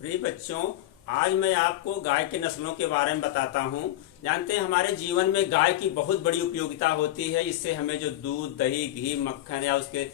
प्रिय बच्चों, आज मैं आपको गाय के नस्लों के बारे में बताता हूँ। जानते हैं हमारे जीवन में गाय की बहुत बड़ी उपयोगिता होती है। इससे हमें जो दूध, दही, घी, मक्खन या उसके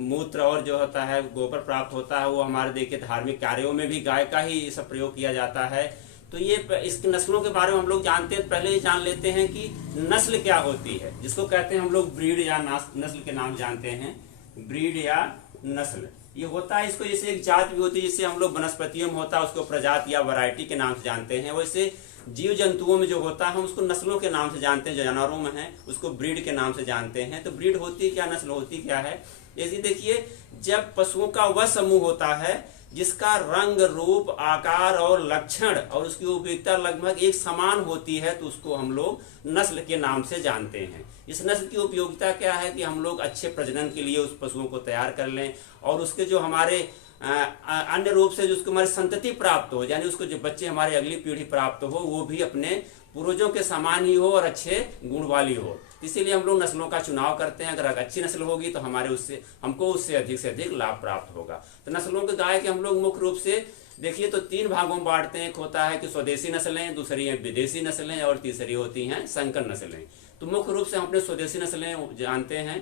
मूत्र और जो होता है गोबर प्राप्त होता है, वो हमारे देखिए धार्मिक कार्यों में भी गाय का ही सब प्रयोग किया जाता है। तो ये इसकी नस्लों के बारे में हम लोग जानते हैं। पहले ही जान लेते हैं कि नस्ल क्या होती है, जिसको कहते हैं हम लोग ब्रीड या नस्ल के नाम जानते हैं। ब्रीड या नस्ल ये होता है, इसको जैसे एक जात भी होती है, जिससे हम लोग वनस्पतियों में होता है उसको प्रजाति या वैरायटी के नाम से जानते हैं। वैसे जीव जंतुओं में जो होता है हम उसको नस्लों के नाम से जानते हैं। जो जानवरों में है उसको ब्रीड के नाम से जानते हैं। तो ब्रीड होती क्या, नस्ल होती क्या है? जैसे देखिए, जब पशुओं का वह समूह होता है जिसका रंग, रूप, आकार और लक्षण और उसकी उपयोगिता लगभग एक समान होती है, तो उसको हम लोग नस्ल के नाम से जानते हैं। इस नस्ल की उपयोगिता क्या है कि हम लोग अच्छे प्रजनन के लिए उस पशुओं को तैयार कर लें और उसके जो हमारे अन्य रूप से जो उसको हमारी संतति प्राप्त हो, यानी उसको जो बच्चे हमारी अगली पीढ़ी प्राप्त हो वो भी अपने पूर्वजों के समान ही हो और अच्छे गुण वाली हो। इसीलिए हम लोग नस्लों का चुनाव करते हैं। अगर अच्छी नस्ल होगी तो हमको उससे अधिक से अधिक लाभ प्राप्त होगा। तो नस्लों के गाय के हम लोग मुख्य रूप से देखिए तो 3 भागों में बांटते हैं। एक होता है कि स्वदेशी नस्लें, दूसरी है विदेशी नस्लें और तीसरी होती हैं संकर नस्लें। तो मुख्य रूप से हम अपने स्वदेशी नस्लें जानते हैं।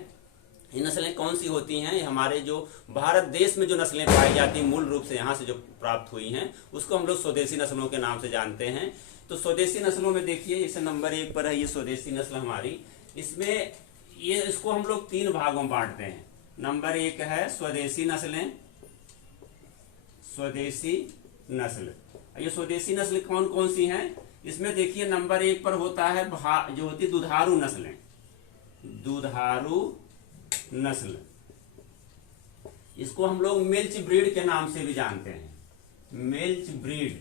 ये नस्लें कौन सी होती हैं? ये हमारे जो भारत देश में जो नस्लें पाई जाती हैं, मूल रूप से यहाँ से जो प्राप्त हुई हैं, उसको हम लोग स्वदेशी नस्लों के नाम से जानते हैं। तो स्वदेशी नस्लों में देखिए, इसे नंबर 1 पर है ये स्वदेशी नस्ल हमारी। इसमें इसको हम लोग 3 भागों में बांटते हैं। नंबर 1 है स्वदेशी नस्लें। स्वदेशी नस्ल, ये स्वदेशी नस्ल कौन कौन सी हैं? इसमें देखिए नंबर 1 पर होता है जो होती दुधारू नस्लें। दुधारू नस्ल, इसको हम लोग मिल्च ब्रीड के नाम से भी जानते हैं। मिल्च ब्रीड,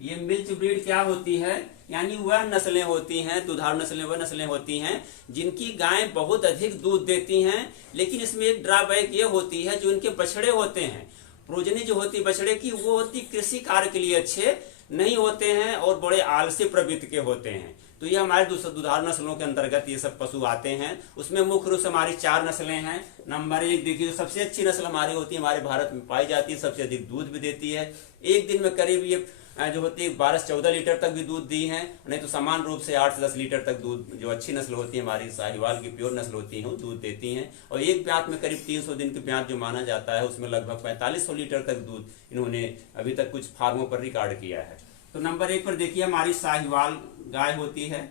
ये मिल्च ब्रीड क्या होती है? यानी वह नस्लें होती हैं, दुधारू नस्लें वह नस्लें होती हैं जिनकी गायें बहुत अधिक दूध देती हैं। लेकिन इसमें एक ड्रॉबैक ये होती है, जो इनके बछड़े होते हैं, प्रोजनी जो होती है बछड़े की, वो होती कृषि कार्य के लिए अच्छे नहीं होते हैं और बड़े आलसी प्रवृत्ति के होते हैं। तो ये हमारे दुधारू नस्लों के अंतर्गत ये सब पशु आते हैं। उसमें मुख्य रूप से हमारी 4 नस्लें हैं। नंबर 1 देखिए, जो सबसे अच्छी नस्ल हमारी होती है, हमारे भारत में पाई जाती है, सबसे अधिक दूध भी देती है। एक दिन में करीब ये जो होती है 12 से 14 लीटर तक भी दूध दी है, नहीं तो समान रूप से 8 से 10 लीटर तक दूध, जो अच्छी नस्ल होती है हमारी साहिवाल की प्योर नस्ल होती है, वो दूध देती हैं। और एक ब्यात में करीब 300 दिन की ब्यात जो माना जाता है, उसमें लगभग 4500 लीटर तक दूध इन्होंने अभी तक कुछ फार्मों पर रिकॉर्ड किया है। तो नंबर 1 पर देखिए हमारी साहिवाल गाय होती है,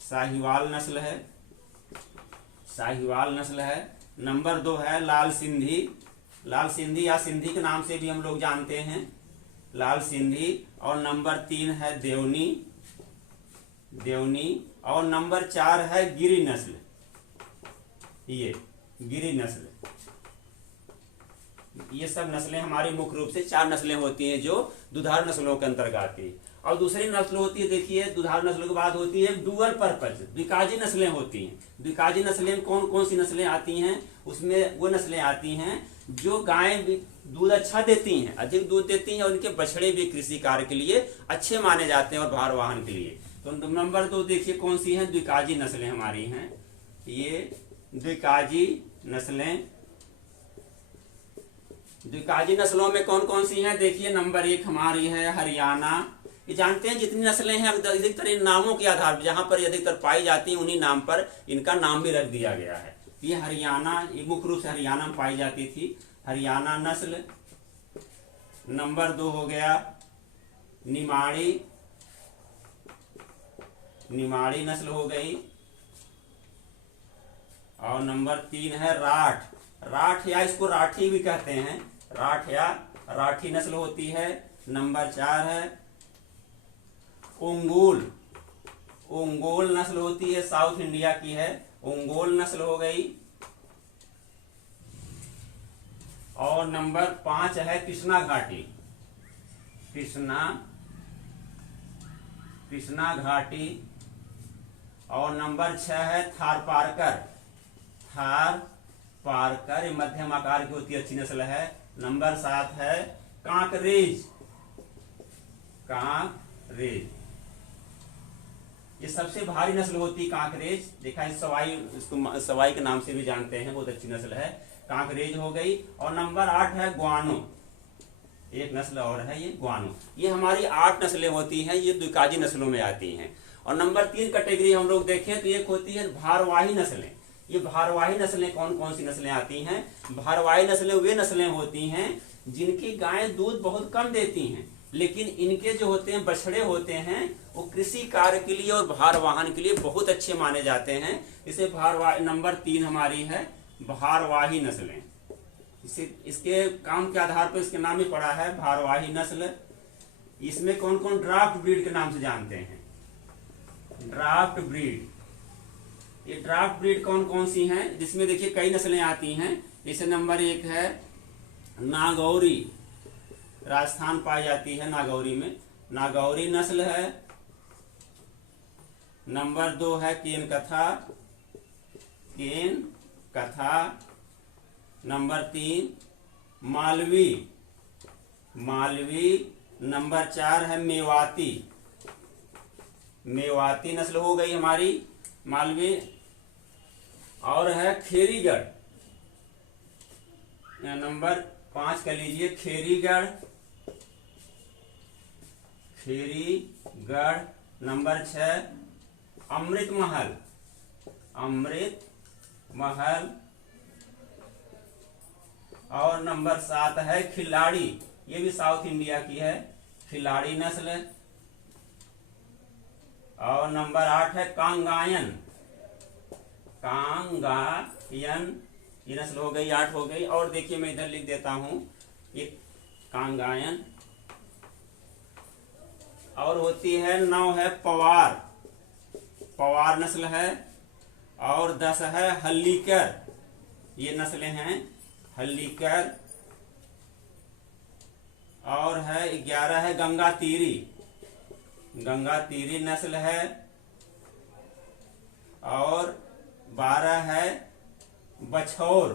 साहिवाल नस्ल है, साहिवाल नस्ल है। नंबर 2 है लाल सिंधी। लाल सिंधी या सिंधी के नाम से भी हम लोग जानते हैं, लाल सिंधी। और नंबर 3 है देवनी, देवनी। और नंबर 4 है गिरी नस्ल, ये गिरी नस्ल। ये सब नस्लें हमारी मुख्य रूप से 4 नस्लें होती हैं जो दुधारू नस्लों के अंतर्गत आती है। और दूसरी नस्ल होती है, देखिए दुधारू नस्लों के बाद होती है डुअल पर्पज, द्विकाजी नस्लें होती हैं। द्विकाजी नस्लें कौन कौन सी नस्लें आती हैं? उसमें वो नस्लें आती हैं जो गायें भी दूध अच्छा देती हैं, अधिक दूध देती हैं, और उनके बछड़े भी कृषि कार्य के लिए अच्छे माने जाते हैं और भार वाहन के लिए। तो नंबर 2 देखिए कौन सी हैं? द्विकाजी नस्लें हमारी हैं, ये द्विकाजी नस्लें। द्विकाजी नस्लों में कौन कौन सी हैं? देखिए नंबर 1 हमारी है हरियाणा। ये जानते हैं जितनी नस्लें हैं अधिकतर इन नामों के आधार पर, जहां पर अधिकतर पाई जाती हैं उन्हीं नाम पर इनका नाम भी रख दिया गया है। ये हरियाणा, ये मुख्य रूप से हरियाणा में पाई जाती थी, हरियाणा नस्ल। नंबर 2 हो गया निमाड़ी, निमाड़ी नस्ल हो गई। और नंबर 3 है राठ, राठ या इसको राठी भी कहते हैं, राठ या राठी नस्ल होती है। नंबर 4 है ओंगोल, ओंगोल नस्ल होती है, साउथ इंडिया की है, ओंगोल नस्ल हो गई। और नंबर 5 है कृष्णा घाटी, कृष्णा घाटी। और नंबर 6 है थारपारकर, थारपारकर, ये मध्यम आकार की होती है, अच्छी नस्ल है। नंबर 7 है कांकरेज, कांकरेज, ये सबसे भारी नस्ल होती कांकरेज। देखा है सवाई, इसको सवाई के नाम से भी जानते हैं, बहुत अच्छी नस्ल है, कांकरेज हो गई। और नंबर 8 है ग्वानो, एक नस्ल और है ये ग्वानो। ये हमारी 8 नस्लें होती हैं, ये द्विकाजी नस्लों में आती हैं। और नंबर 3 कैटेगरी हम लोग देखें तो एक होती है भारवाही नस्लें। ये भारवाही नस्लें कौन कौन सी नस्लें आती हैं? भारवाही नस्लें वे नस्लें होती हैं जिनकी गायें दूध बहुत कम देती हैं, लेकिन इनके जो होते हैं बछड़े होते हैं वो कृषि कार्य के लिए और भार वाहन के लिए बहुत अच्छे माने जाते हैं। इसे नंबर 3 हमारी है भारवाही नस्लें। इसके काम के आधार पर इसके नाम ही पड़ा है भारवाही नस्ल। इसमें कौन कौन ड्राफ्ट ब्रीड के नाम से जानते हैं? ड्राफ्ट ब्रीड, ये ड्राफ्ट ब्रीड कौन कौन सी हैं? जिसमें देखिए कई नस्लें आती हैं। जैसे नंबर 1 है नागौरी, राजस्थान पाई जाती है नागौरी में, नागौरी नस्ल है। नंबर 2 है केन कथा, केन कथा। नंबर 3 मालवी, मालवी। नंबर 4 है मेवाती, मेवाती नस्ल हो गई हमारी मालवी। और है खेरीगढ़, नंबर 5 कर लीजिए खेरीगढ़, खेरीगढ़। नंबर 6 अमृत महल, अमृत महल। और नंबर 7 है खिलाड़ी, ये भी साउथ इंडिया की है, खिलाड़ी नस्ल। और नंबर 8 है कांगायन, कांगायन। ये नस्ल हो गई, 8 हो गई। और देखिए मैं इधर लिख देता हूं ये कांगायन। और होती है 9 है पवार, पवार नस्ल है। और 10 है हल्लीकर, ये नस्लें हैं हल्लीकर। और है 11 है गंगा तीरी, गंगा तीरी नस्ल है। और 12 है बछौर,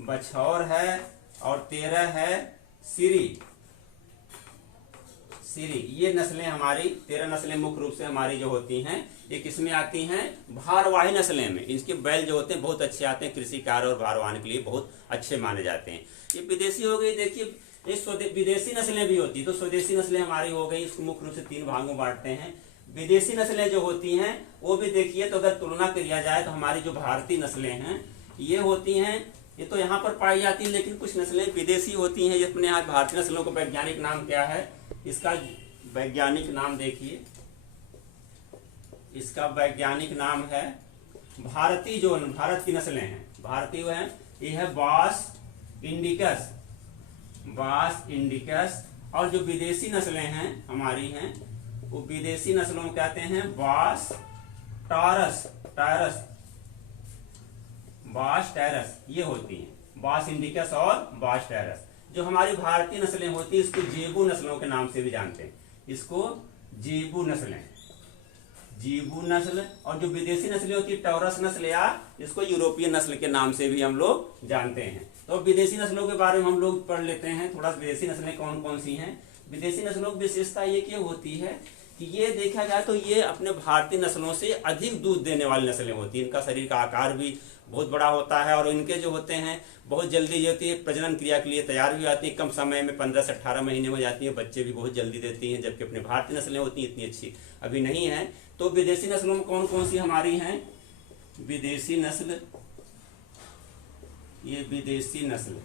बछौर है। और 13 है सिरी, सिरी। ये नस्लें हमारी 13 नस्लें मुख्य रूप से हमारी जो होती हैं ये किसमें आती हैं? भारवाही नस्लें में। इसके बैल जो होते हैं बहुत अच्छे आते हैं, कृषि कार्य और भार वाहन के लिए बहुत अच्छे माने जाते हैं। ये विदेशी हो गई। देखिए विदेशी नस्लें भी होती है, तो स्वदेशी नस्लें हमारी हो गई। इसको मुख्य रूप से 3 भागों में बांटते हैं। विदेशी नस्लें जो होती हैं वो भी देखिए, तो अगर तुलना किया जाए तो हमारी जो भारतीय नस्लें हैं ये होती हैं, ये तो यहाँ पर पाई जाती है, लेकिन कुछ नस्लें विदेशी होती हैं। अपने यहाँ भारतीय नस्लों का वैज्ञानिक नाम क्या है? इसका वैज्ञानिक नाम देखिए, इसका वैज्ञानिक नाम है भारतीय, जो भारत की नस्लें हैं भारतीय है, ये है बास इंडिकस, बास इंडिकस। और जो विदेशी नस्लें हैं हमारी हैं वो विदेशी नस्लों में कहते हैं बास टारस, टारस, बास टैरस, ये होती हैं बास इंडिकस और बास टैरस। जो हमारी भारतीय नस्लें होती है इसको जेबू नस्लों के नाम से भी जानते हैं, इसको जेबू नस्लें, जेबू नस्ल। और जो विदेशी नस्लें होती है टॉरस नस्ल, या इसको यूरोपीय नस्ल के नाम से भी हम लोग जानते हैं। तो विदेशी नस्लों के बारे में हम लोग पढ़ लेते हैं थोड़ा। विदेशी नस्लें कौन कौन सी हैं? विदेशी नस्लों की विशेषता ये क्या होती है कि ये देखा जाए तो ये अपने भारतीय नस्लों से अधिक दूध देने वाली नस्लें होती हैं। इनका शरीर का आकार भी बहुत बड़ा होता है और इनके जो होते हैं बहुत जल्दी जो होती है प्रजनन क्रिया के लिए तैयार भी आती है, कम समय में 15 से 18 महीने में जाती है, बच्चे भी बहुत जल्दी देती हैं। जबकि अपने भारतीय नस्लें होती हैं इतनी अच्छी अभी नहीं है। तो विदेशी नस्लों में कौन कौन सी हमारी हैं? विदेशी नस्ल, ये विदेशी नस्ल,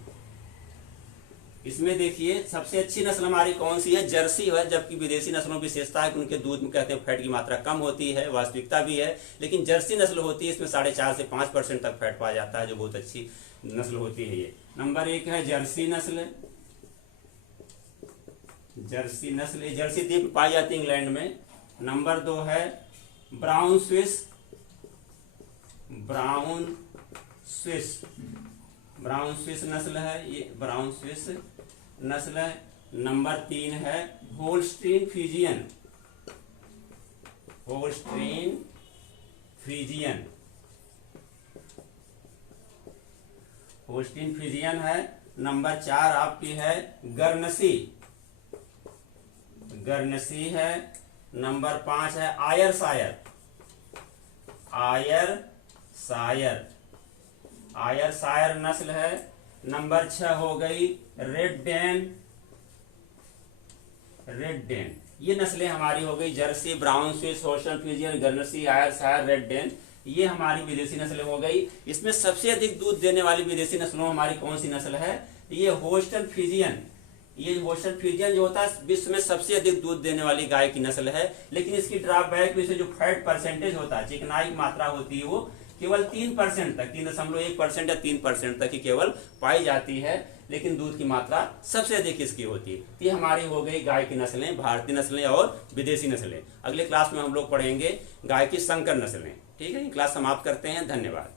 इसमें देखिए सबसे अच्छी नस्ल हमारी कौन सी है? जर्सी है। जबकि विदेशी नस्लों की विशेषता है कि उनके दूध में कहते हैं फैट की मात्रा कम होती है, वास्तविकता भी है, लेकिन जर्सी नस्ल होती है इसमें 4.5 से 5% तक फैट पाया जाता है, जो बहुत अच्छी नस्ल होती है। ये नंबर 1 है जर्सी नस्ल, जर्सी नस्ल, जर्सी द्वीप पाई जाती है इंग्लैंड में। नंबर 2 है brown Swiss, brown Swiss, brown Swiss नस्ल है, ये ब्राउन स्विस नस्ल है। नंबर 3 है Holstein Friesian, Holstein Friesian, Holstein Friesian है। नंबर 4 आपकी है गर्नसी, गर्नसी है। नंबर 5 है आयरशायर, आयरशायर, आयरशायर नस्ल है। नंबर 6 हो गई रेड डेन। रेड डेन ये नस्लें हमारी हो गई Jersey, Brown Swiss, Holstein Friesian, Guernsey, Ayrshire, Red Dane, ये हमारी विदेशी नस्लें हो गई। इसमें सबसे अधिक दूध देने वाली विदेशी नस्लों हमारी कौन सी नस्ल है? ये होल्स्टाइन फ्रीजियन। ये होल्स्टाइन फ्रीजियन जो होता है विश्व में सबसे अधिक दूध देने वाली गाय की नस्ल है, लेकिन इसकी ड्रॉबैक में से जो फैट परसेंटेज होता है, चिकनाई की मात्रा होती है, वो केवल 3% तक, 3.1% या 3% तक ही केवल पाई जाती है, लेकिन दूध की मात्रा सबसे अधिक इसकी होती है। ये हमारी हो गई गाय की नस्लें, भारतीय नस्लें और विदेशी नस्लें। अगले क्लास में हम लोग पढ़ेंगे गाय की संकर नस्लें। ठीक है, क्लास समाप्त करते हैं। धन्यवाद।